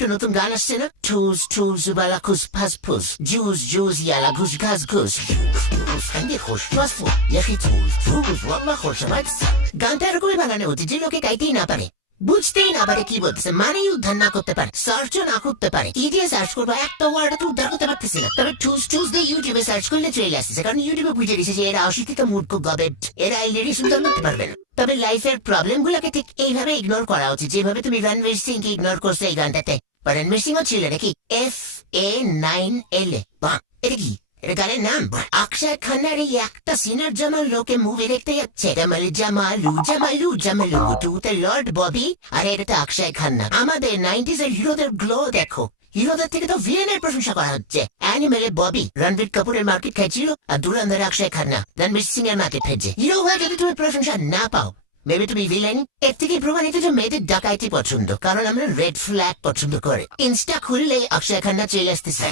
একটা নতুন গান আসছে না, ঠুস ঠুস বালা খুস ফাস ফুস জুস জুস ইয়ালা ঘুস ঘাস ঘুস عندي خوش وصفه يا اخي تفوز فوز والله خوش ما تسال গানটা এরকমই বানানো হচ্ছে যে লোকে গাইতেই না পারে, বুঝতেই না পারে কি বলতেছে, মানেই উদ্ধার না করতে পারে, সার্চও না করতে পারে। কি দিয়ে সার্চ করবো, একটা ওয়ার্ড তো উদ্ধার করতে পারতেছি না। তবে ঠুস ঠুস দিয়ে ইউটিউবে সার্চ করলে চলে আসছে, কারণ ইউটিউবে বুঝে দিচ্ছে যে এরা অশিক্ষিত মূর্খ গবেট, এরা এই লিরিক্স উদ্ধার করতে পারবে না। তবে লাইফের প্রবলেম গুলোকে ঠিক এইভাবে ইগনোর করা উচিত, যেভাবে তুমি রণবীর সিং কে ইগনোর করছো এই গানটাতে। রণবীর সিংও ছিল নাকি FA9L, এটা কি, এটা গানের নাম? অক্ষয় খান্নার এই একটা সিনার জামাল লোকে মুভি দেখতে যাচ্ছে, জামাল জামালু জামালু জামালু টুতে লর্ড ববি, আর এটা তো অক্ষয় খান্না। আমাদের 90s এর হিরোদের গ্লো দেখো, হিরোদের থেকে তো ভিলেনের প্রশংসা করা হচ্ছে। অ্যানিমেলে ববি রণবীর কাপুরের মার্কেট খাইছিল, আর দুরন্তরে অক্ষয় খান্না রণবীর সিং এর মার্কেট খাইছে। হিরো হয়ে যদি তুমি প্রশংসা না পাও, মেবি তুমি ভিলেন। এর থেকে প্রমাণিত যে মেয়েদের ডাকাইতি পছন্দ, কারণ আমরা রেড ফ্ল্যাগ পছন্দ করে। ইনস্টা খুললে অক্ষয় খান্না চলে আসতেছে।